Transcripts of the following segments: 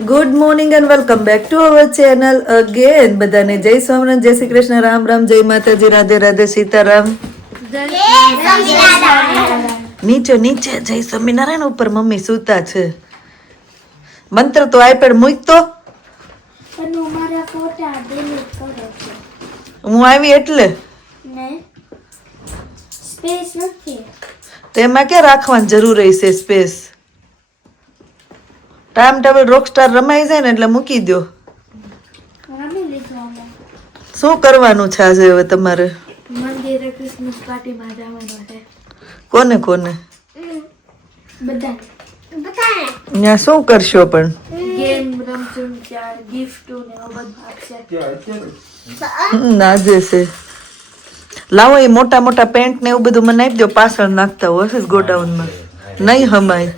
Good morning and welcome back to our channel again બધાને જય સ્વામિનારાયણ જય શ્રી કૃષ્ણ. રામ રામ જય માતાજી. રાધે રાધે સીતારામ. નીચે નીચે. જય સ્વામિનારાયણ. ઉપર મમ્મી સૂતા છે. મંત્ર તો આઈપેડ મૂકતો. હું આવી એટલે? તેમાં ક્યાં રાખવાની જરૂર રહેશે સ્પેસ ટાઈમ ટેબલ રોકસ્ટાર રમાઈ જાય ને એટલે મૂકી દો શું કરવાનું છે આજે હવે તમારે? મંદિરે ક્રિસમસ પાર્ટીમાં જવાનું છે. કોને કોને? બધા બધા ત્યાં શું કરશો પણ? ગેમ રમશું ચાર ગિફ્ટ ને બધું આપશે. હમ, છે. લાવો એ મોટા મોટા પેન્ટ ને એવું બધું મને આપી દો પાછળ નાખતા હોય હશે ગોડાઉનમાં. નહીં હમાય.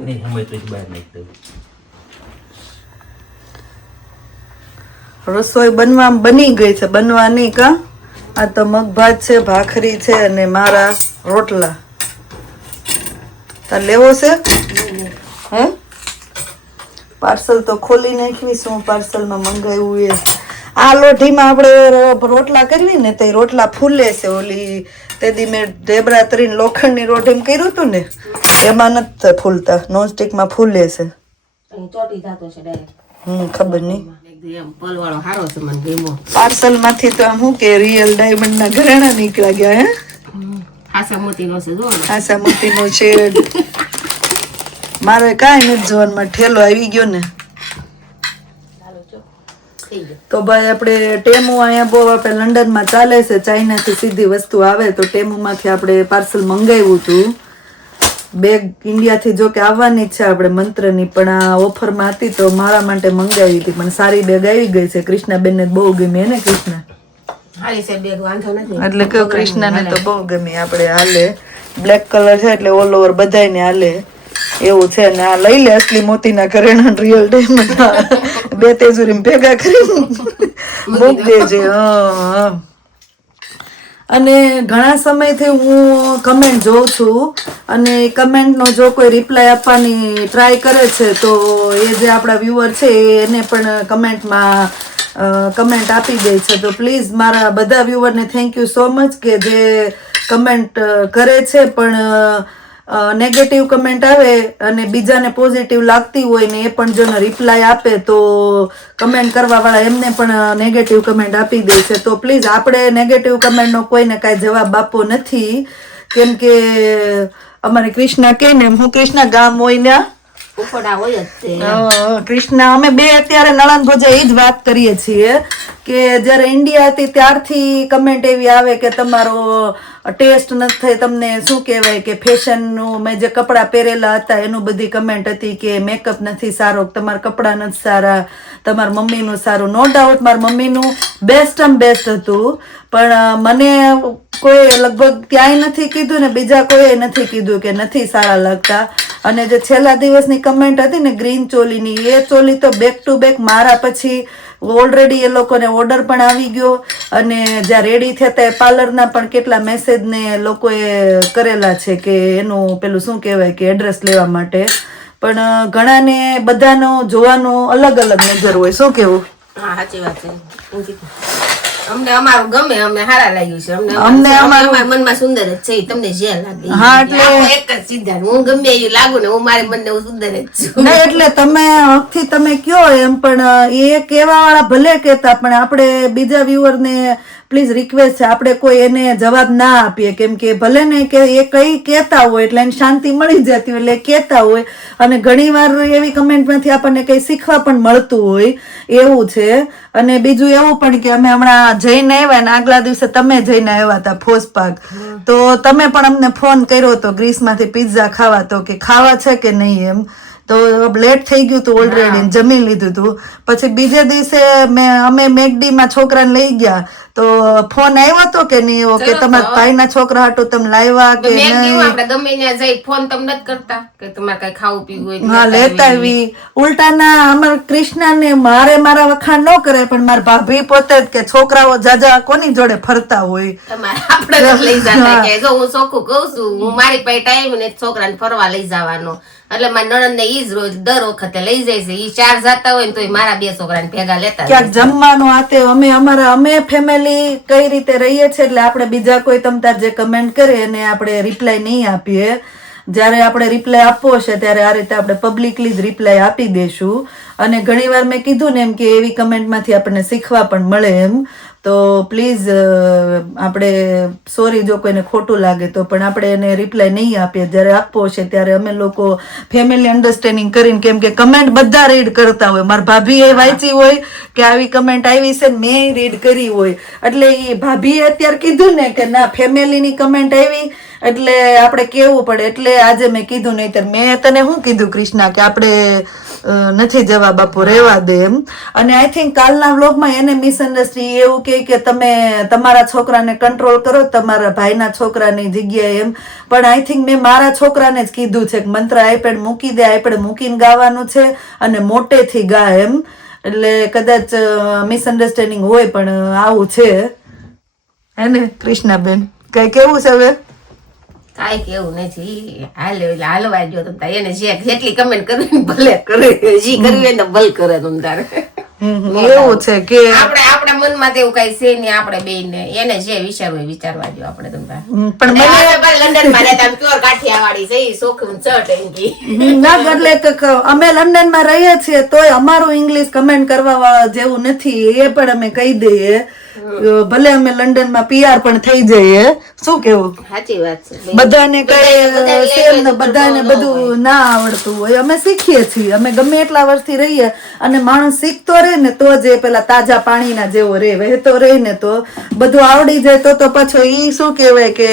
નહીં હમાય તો બહાર નાખી રસોઈ બનવા બની ગઈ છે બનવાની કા? આ તો મગ ભાત છે ભાખરી છે અને મારા રોટલા. તાર લેવો છે? હે? પાર્સલ તો ખોલી નાખવી શું પાર્સલમાં મંગાવ્યું એ. આ લોઢીમાં આપણે રોટલા કરવી ને તે રોટલા ફૂલે છે. ઓલી તે દી મેં ઢેબરા તરીને લોખંડની રોટીમાં કર્યું હતું ને એમાં નથી ફૂલતા. નોનસ્ટિકમાં ફૂલે છે. હમ ખબર નહીં. પાર્સલમાંથી તો આમ શું કે રિયલ ડાયમંડ ના ઘરેણા નીકળ્યા ગયા હે? આશા મોતી નો છે જો આશા મોતી નો છે. મારે કાંઈ નથી જોવાનું ઠેલો આવી ગયો ને. તો ભાઈ આપણે ટેમુ અહીંયા બહુ આપણે લંડનમાં ચાલે છે ચાઇનાથી સીધી વસ્તુ આવે તો ટેમુમાંથી આપણે પાર્સલ મંગાવ્યું હતું બેગ ઇન્ડિયાથી જો કે આવવાની છે આપણે મંત્રની પણ આ ઓફરમાં હતી તો મારા માટે મંગાવી હતી પણ સારી બેગ આવી ગઈ છે. કૃષ્ણાબેનને બહુ ગમી ને કૃષ્ણ? એટલે કે કૃષ્ણને તો બહુ ગમી. આપણે હાલે. બ્લેક કલર છે એટલે ઓલ ઓવર બધાને હાલે. એવું છે ને આ લઈ લે અસલી મોતીના ઘરેણા રિયલ ડાયમંડ બે તેજુરી ભેગા કરી મૂક. દેજે. હા અને ઘણા સમયથી હું કમેન્ટ જોઉં છું અને કમેન્ટનો જો કોઈ રિપ્લાય આપવાની ટ્રાય કરે છે તો એ જે આપણા વ્યુઅર છે એને પણ કમેન્ટમાં કમેન્ટ આપી દે છે. તો પ્લીઝ મારા બધા વ્યુઅરને થેન્ક યુ સો મચ કે જે કમેન્ટ કરે છે. પણ નેગેટિવ કમેન્ટ આવે અને બીજાને પોઝિટિવ લાગતી હોય ને એ પણ જો રિપ્લાય આપે તો કમેન્ટ કરવાવાળા એમને પણ નેગેટિવ કમેન્ટ આપી દે છે. તો પ્લીઝ આપણે નેગેટિવ કમેન્ટનો કોઈને કાંઈ જવાબ આપવો નથી. કેમ કે અમારે કૃષ્ણા કે ને હું કૃષ્ણા ગામ હોય ને કૃષ્ણા અમે બે અત્યારે નળન ભોજા એ જ વાત કરીએ છીએ કે જ્યારે ઇન્ડિયા હતી ત્યારથી કમેન્ટ એવી આવે કે તમારો ટેસ્ટ નથી થઈ તમને શું કહેવાય કે ફેશનનું મેં જે કપડાં પહેરેલા હતા, એનું બધી કમેન્ટ હતી કે મેકઅપ નથી સારો, તમારા કપડાં નથી સારા, તમારા મમ્મીનું સારું. નો ડાઉટ મારા મમ્મીનું બેસ્ટ એમ બેસ્ટ હતું. પણ મને કોઈ લગભગ ક્યાંય નથી કીધું ને બીજા કોઈએ નથી કીધું કે નથી સારા લાગતા. અને જે છેલ્લા દિવસની કમેન્ટ હતી ને ગ્રીન ચોલીની, એ ચોલી તો બેક ટુ બેક મારા પછી ઓલરેડી એ લોકોને ઓર્ડર પણ આવી ગયો અને જ્યાં રેડી થતા એ પાર્લરના પણ કેટલા મેસેજને લોકોએ કરેલા છે કે એનું પેલું શું કહેવાય કે એડ્રેસ લેવા માટે. પણ ઘણાને બધાનો જોવાનો અલગ અલગ નજર હોય. શું કેવું હા, સાચી વાત છે. અમને અમારું ગમે અમને સારા લાગ્યું છે. અમને અમને અમારું મનમાં સુંદર જ છે તમને જે લાગે હા, એટલે- એક જ સિદ્ધાંત. હું ગમે એવું લાગુ ને હું મારે મનને હું સુંદર જ છું. ના એટલે તમે હકથી તમે કયો એમ પણ એ કેવા વાળા ભલે કહેતા પણ આપણે બીજા વ્યુઅર ને પ્લીઝ રિક્વેસ્ટ છે. આપણે કોઈ એને જવાબ ના આપીએ. કેમ કે ભલે ને કે એ કઈ કહેતા હોય એટલે એને શાંતિ મળી જતી હોય એટલે કહેતા હોય. અને ઘણીવાર એવી કમેન્ટમાંથી આપણને કંઈ શીખવા પણ મળતું હોય. એવું છે. અને બીજું એવું પણ કે અમે હમણાં જઈને આવ્યા ને આગલા દિવસે તમે જઈને આવ્યા હતા ફોસ પાર્ક તો તમે પણ અમને ફોન કર્યો હતો ગ્રીસમાંથી પિઝા ખાવા તો કે ખાવા છે કે નહીં એમ. તો લેટ થઈ ગયું હતું ઓલરેડી જમી લીધું હતું પછી બીજે દિવસે મેં અમે મેકડીમાં છોકરાને લઈ ગયા. તો ફોન આવ્યો હતો કે નહીં કે તમારા ભાઈના છોકરા હાટું તમે લાવ્યા કે નહીં? ગમે ત્યાં જઈ ફોન તમને જ કરતા કે તમારે કઈ ખાવું પીવું હોય હા લેતા આવી. ઉલટાના અમારા કૃષ્ણને મારે મારા વખાણ ન કરે પણ મારા ભાભી પોતે જ કે છોકરાઓ જાજા કોની જોડે ફરતા હોય? આપણે લઈ જતા કે જો હું ચોખ્ખું કહું છું હું મારી પાસે ટાઈમ ને છોકરાને ફરવા લઈ જવાનો. એટલે મારી નણંદ ને ઈ જ રોજ દર વખતે લઈ જાય છે. ઈ ચાર જતા હોય ને તોય મારા બે છોકરાને ભેગા લેતા ક્યાંક જમવાનું આતે અમે અમારા અમે ફેમિલી કઈ રીતે રહીએ છીએ એટલે આપણે બીજા કોઈ તમતાર જે કમેન્ટ કરે એને આપણે રિપ્લાય નહીં આપીએ. જ્યારે આપણે રિપ્લાય આપવો હશે ત્યારે આ રીતે આપણે પબ્લિકલી જ રિપ્લાય આપી દેશું. અને ઘણીવાર મેં કીધું ને એમ કે એવી કમેન્ટમાંથી આપણને શીખવા પણ મળે એમ. તો પ્લીઝ આપણે સોરી જો કોઈને ખોટું લાગે તો, પણ આપણે એને રિપ્લાય નહીં આપીએ. જ્યારે આપવો છે ત્યારે અમે લોકો ફેમિલી અન્ડરસ્ટેન્ડિંગ કરીને કેમ કે કમેન્ટ બધા રીડ કરતા હોય. મારા ભાભીએ વાંચી હોય કે આવી કમેન્ટ આવી છે મેં રીડ કરી હોય. એટલે એ ભાભીએ અત્યારે કીધું ને કે ના ફેમિલીની કમેન્ટ આવી એટલે આપણે કેવું પડે? એટલે આજે મેં કીધું, નહીતર મેં તને શું કીધું કૃષ્ણા, કે આપણે નથી જવા બાપુ, રહેવા દે એમ. અને આઈ થિંક કાલના વ્લોગમાં એને મિસઅન્ડરસ્ટેન્ડિંગ એવું કહે કે તમે તમારા છોકરાને કંટ્રોલ કરો, તમારા ભાઈના છોકરાની જગ્યાએ એમ. પણ આઈ થિંક મેં મારા છોકરાને જ કીધું છે કે મંત્ર આઈપેડ મૂકી દે આઈપેડ મૂકીને ગાવાનું છે અને મોટેથી ગા એમ. એટલે કદાચ મિસઅન્ડરસ્ટેન્ડિંગ હોય, પણ આવું છે. હે ને, કૃષ્ણાબેન? કઈ કેવું છે હવે? કાંઈ કેવું નથી. હાલ હાલવા જો તમ તારે એને જે જેટલી કમેન્ટ કરવી ભલે કરે. જી કરવી એને ભલ કરે તમ તારે. એવું છે કે આપણે આપણા મનમાં તેવું કઈ છે નહીં. આપણે બે ને એને જે વિચારવું હોય વિચારવા જો આપણે તમ પણ મને લંડનમાં રહેતા pure કાઠિયાવાડી છે શોખીન ચટ ના એટલે કે અમે લંડનમાં રહીએ છીએ તોય અમારું ઇંગ્લિશ કમેન્ટ કરવા જેવું નથી. એ પણ અમે કહી દઈએ. ભલે અમે લંડનમાં પીઆર પણ થઈ જઈએ. શું કેવું? સાચી વાત છે. બધાને કઈ બધાને સેમ બધાને બધું ના આવડતું હોય. અમે શીખીએ છીએ. અમે ગમે એટલા વર્ષથી રહીએ અને માણસ શીખતો રહે ને તો જ એ પેલા તાજા પાણીના જેવો રે વહેતો રહે ને તો. બધું આવડી જાય તો તો પાછો ઈ શું કહેવાય કે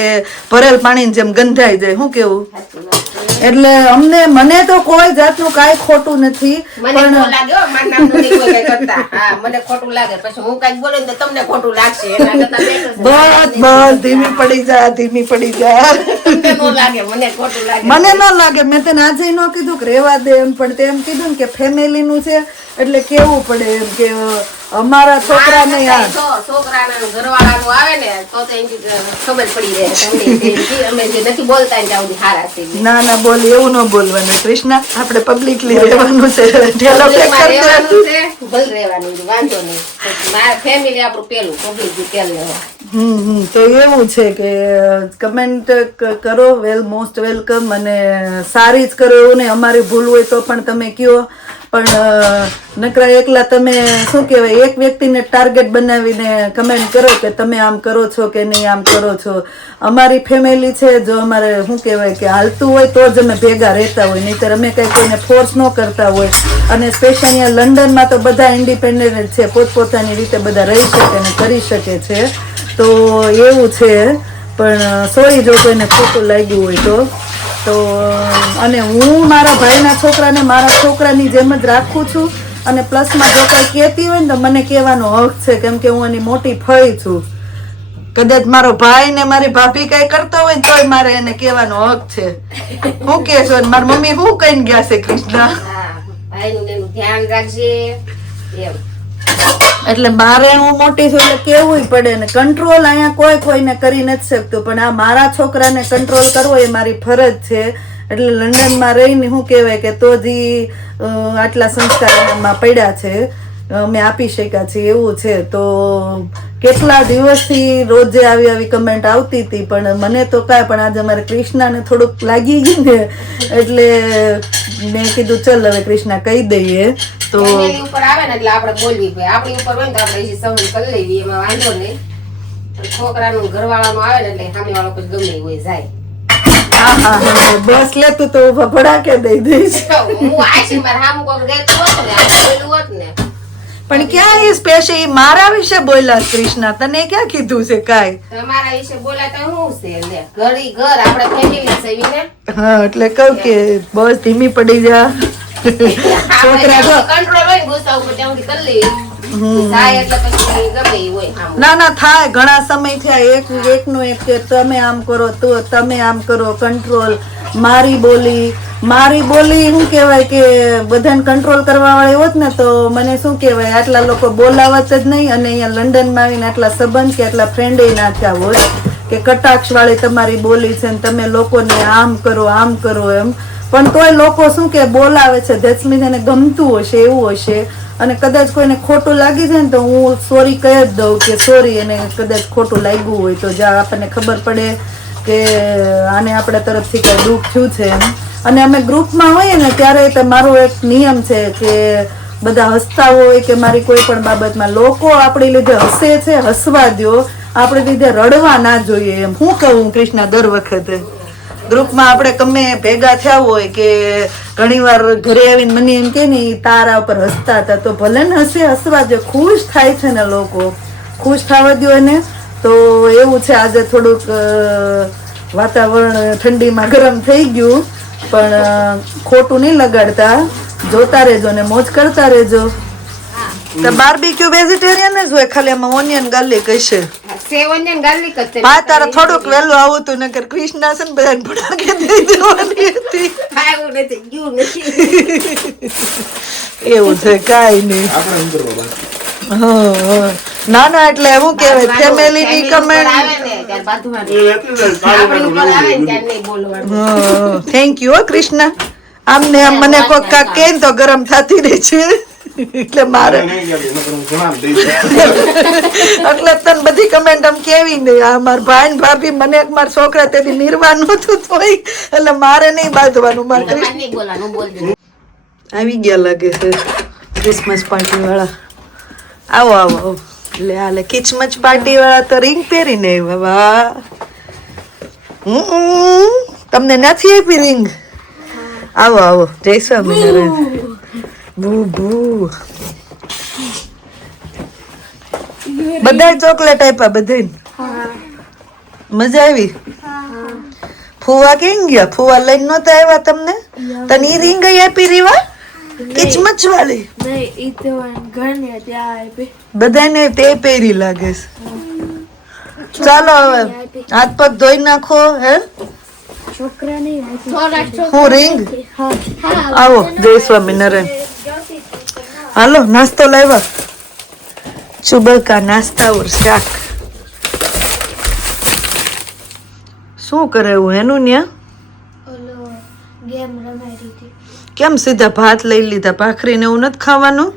ભરેલ પાણી જેમ ગંધાઈ જાય. શું કેવું. એટલે અમને મને તો કોઈ જાતનું કાંઈ ખોટું નથી મને લાગે હો, મારા નામનું નહીં કોઈ કરતા. હા, મને ખોટું લાગે. પછી હું કાંઈક બોલું તો તમને ખોટું લાગશે. બસ બસ ધીમી પડી જા ધીમી પડી જા. તમને ન લાગે મને મને ન લાગે. મેં તને આજે ન કીધું કે રેવા દે એમ પણ તેમ કીધું કે ફેમિલી નું છે એટલે કેવું પડે એમ કે અમારા છોકરાને યાર જો છોકરાના ને ઘરવાળાનું આવે ને તો તો ખબર પડી જે અમે જે નથી બોલતા ને ત્યાં હારા છે. ના ના બોલ એવું ન બોલવાનું. કૃષ્ણા આપણે પબ્લિકલી રહેવાનું છે. ઠેલો પેકમાં રહેવાનું છે. ભલ રહેવાનું વાંધો નહીં. મારા ફેમિલી આપણું પેલું પબ્લિક પેલું હમ તો એવું છે કે કમેન્ટ કરો વેલ મોસ્ટ વેલકમ અને સારી જ કરો એવું નહીં. અમારી ભૂલ હોય તો પણ તમે કયો. પણ નકરા એકલા તમે શું કહેવાય, એક વ્યક્તિને ટાર્ગેટ બનાવીને કમેન્ટ કરો કે તમે આમ કરો છો કે નહીં આમ કરો છો. અમારી ફેમિલી છે, જો અમારે શું કહેવાય કે હાલતું હોય તો જ અમે ભેગા રહેતા હોય. નહીંતર અમે કંઈ કોઈને ફોર્સ ન કરતા હોય. અને સ્પેશિયલ અહીંયા લંડનમાં તો બધા ઇન્ડિપેન્ડન્ટ છે. પોતપોતાની રીતે બધા રહી શકે અને કરી શકે છે. તો એવું છે, પણ સોરી જો કોઈને ખોટું લાગ્યું હોય તો. તો અને હું મારા ભાઈના છોકરાને મારા છોકરાની જેમ જ રાખું છું અને પ્લસમાં જો કોઈ કહેતી હોય ને તો મને કહેવાનો હક છે, કેમ કે હું એની મોટી ફઈ છું. કદાચ મારો ભાઈ ને મારી ભાભી કઈ કરતો હોય ને તોય મારે એને કહેવાનો હક છે. હું કે છો ને મારી મમ્મી હું કહીને ગયા છે, કૃષ્ણા? ધ્યાન રાખજે, એમ. એટલે હું મોટી છું એટલે કેવું પડે ને કંટ્રોલ અહીંયા કોઈ કોઈને કરી નથી શકતું, પણ આ મારા છોકરાને કંટ્રોલ કરવો એ મારી ફરજ છે. એટલે લંડનમાં રહીને શું કહેવાય કે તો જ આટલા સંસ્કારમાં પડ્યા છે. અમે આપી શક્યા છીએ, એવું છે. તો કેટલા દિવસથી રોજે આવી આવી કમેન્ટ આવતી હતી, પણ મને તો કાંઈ, પણ આજે મારે કૃષ્ણાને થોડુંક લાગી ગયું ને, એટલે મેં કીધું, ચલ હવે કૃષ્ણા કહી દઈએ. તો એની ઉપર આવે ને એટલે આપણે બોલવી પડે. આપણી ઉપર હોય ને તો આપણે સહન કરી લેવી એમાં વાંધો નહીં. છોકરાનું ઘરવાળાનું આવે ને એટલે સામે વાળો પછી ગમે હોય જાય. હા હા હા બસ લેતું તો ઊભા ભડાકે દઈ દઈશ. હું પણ ક્યાં એ સ્પેશિયલ મારા વિશે બોલ્યા કૃષ્ણા? તને ક્યાં કીધું છે કાય તમારા વિશે બોલાતા શું છે લે. ઘરી ઘર આપણે ફેમિલી છે હા એટલે કહું કે બસ ધીમી પડી જા. છોકરા જો કંટ્રોલ હોય ગુસ્સા ઉપર ત્યાં કરી લેવી થાય એટલે પછી ગમે હોય ના ના થાય. ઘણા સમય થયા એક એકનું એક કે તમે આમ કરો તો તમે આમ કરો કંટ્રોલ. મારી બોલી મારી બોલી શું કહેવાય કે બધાને કંટ્રોલ કરવા વાળી હોત ને તો મને શું કહેવાય આટલા લોકો બોલાવત જ નહીં અને અહીંયા લંડનમાં આવીને આટલા સંબંધ કે આટલા ફ્રેન્ડે ના થયા હોત. કે કટાક્ષ વાળી તમારી બોલી છે ને તમે લોકોને આમ કરો આમ કરો એમ. પણ તોય લોકો શું કે બોલાવે છે ધેટ્સ એને ગમતું હશે, એવું હશે. અને કદાચ કોઈને ખોટું લાગી જાય ને તો હું સોરી કહી જ દઉં કે સોરી એને કદાચ ખોટું લાગ્યું હોય તો જ્યાં આપણને ખબર પડે કે આને આપણા તરફથી કંઈ દુઃખ થયું છે એમ. અને અમે ગ્રુપમાં હોઈએ ને ત્યારે મારો એક નિયમ છે કે બધા હસતા હોય કે મારી કોઈ પણ બાબતમાં લોકો આપણી લીધે હસે છે, હસવા દ્યો. આપણે લીધે રડવા ના જોઈએ એમ. હું કહું કૃષ્ણ, દર વખતે. ગ્રુપમાં આપણે ગમે ભેગા થયા હોય કે ઘણીવાર ઘરે આવીને મને એમ કે ને તારા ઉપર હસતા હતા. તો ભલે ને હસે હસવા દે ખુશ થાય છે ને લોકો. ખુશ થવા દો એને. તો એવું છે આજે થોડુંક વાતાવરણ ઠંડીમાં ગરમ થઈ ગયું. પણ ખોટું નહીં લગાડતા. જોતા રહેજો ને મોજ કરતા રહેજો. તો બાર્બીક્યુ વેજીટેરિયન જ હોય ખાલી એમાં ઓનિયન ગાર્લિક હશે. સેવ onion garlic જ હા તારે થોડુંક વહેલું આવું હતું નકર કૃષ્ણા છે ને બધાને ભડાકે દઈ દેવાની હતી. ખાવું નથી ગયું નથી. એવું છે કાંઈ નહીં. આપણે અંદર બાબા હા, હા. ના ના એટલે હું કહેવાય ફેમિલી ની કમેન્ટ થેન્ક યુ હો કૃષ્ણ આમ ને આમ મને કોઈ કાક ને તો ગરમ થતી રહે છે. એટલે મારે એટલે તને બધી કમેન્ટ આમ કેવી નહીં આ માર ભાઈ ને ભાભી મને એક માર છોકરા તેથી નિર્વાણ નતું તોય. એટલે મારે નહીં બાંધવાનું મારે આવી ગયા લાગે છે ક્રિસમસ પાર્ટી વાળા. આવો આવો આવો. લે હાલે કિચમચ પાર્ટી વાળા તો રિંગ પહેરીને વાહ. હમ, તમને નથી આપી રિંગ આવો આવો જય સ્વામિનારાયણ. બધા ચોકલેટ આપ્યા બધા મજા આવી? ફુવા કેમ ગયા? ફુવા લઈને નતા આવ્યા તમને? તને ઈ રિંગ આપી રીવા? કિચમચ વાળી બધાને તે પહેરી લાગે છે. ચાલો હવે હાથ પગ ધોઈ નાખો હે? હું રિંગ? આવો જય સ્વામિનારાયણ. હાલો નાસ્તો લાવ્યા. ચુબકા નાસ્તા ઓર શાક. શું કરે એવું એનું ન્યા? કેમ સીધા ભાત લઈ લીધા? ભાખરી ને એવું નથી ખાવાનું?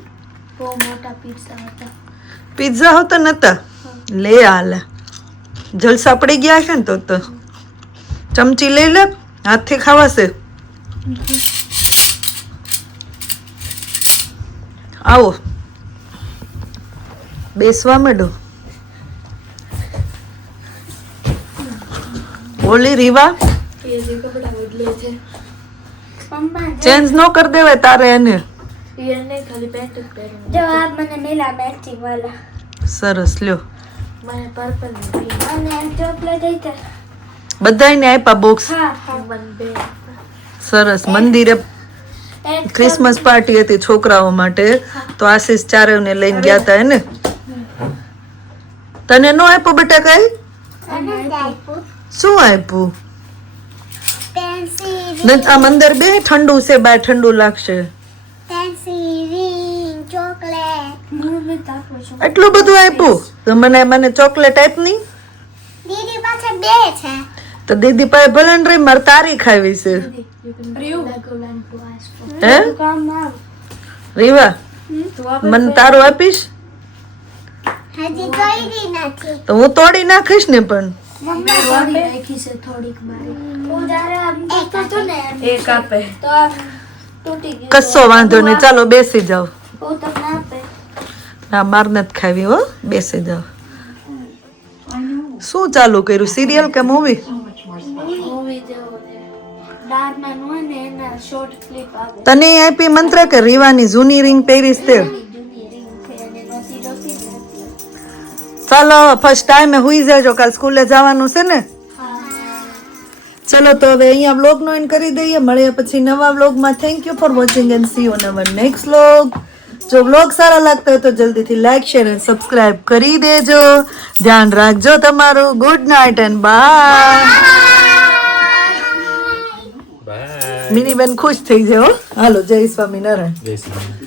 પીઝા હતા. નતા? લે હાલે. જલસા પડી ગયા છે ને તો તો. ચમચી લઈ લે. હાથથી ખાવાશે. આવો. બેસવા માંડો. બોલી રીવા? ચેન્જ નો કરી દેવાય તારે એને. મને વાલા. સરસ લ્યો. મને પર્પલ અને ચોકલેટ બધાને આપ્યા બોક્સ સરસ મંદિરે ક્રિસમસ પાર્ટી હતી છોકરાઓ માટે. તો આશીષ ચારેવને લઈને ગયા હતા એને? તને નો આપ્યો બેટા કઈ શું આપ્યું? આ મંદર આમ અંદર બે ઠંડુ છે બાર ઠંડુ લાગશે. પેન્સિલ ચોકલેટ મને તાપો છો. એટલું બધું આપ્યું? તો મને મને ચોકલેટ આપ નહીં દીદી પાસે બે છે. તો દીદી પાસે ભલે રે રહી મારે તારી ખાવી છે. રીવા મને તારું આપીશ? હજી કરી નથી તો હું તોડી નાખીશ ને પણ? હું કશો વાંધો નહીં. ચાલો બેસી જાઓ. હું ના માર નથી ખાવી હો. બેસી જાઓ. શું ચાલુ કર્યું? સિરિયલ કે મૂવી? તને આપી મંત્ર કે રીવાની જૂની રિંગ પહેરીશ તે. ચાલો ફર્સ્ટ ટાઈમે હુઈ જાજો કાલ સ્કૂલે જવાનું છે ને? ચલો તો હવે અહીંયા વ્લોગ નો એન્ડ કરી દઈએ. મળીએ પછી નવા વ્લોગમાં thank you for watching and see on our next blog જો વ્લોગ સારા લાગતા હોય તો જલ્દીથી લાઈક શેર એન્ડ સબસ્ક્રાઇબ કરી દેજો. ધ્યાન રાખજો તમારું. Good night and bye bye Mini ben ખુશ થઈ જાય હો હાલો જય સ્વામિનારાયણ જય રામ.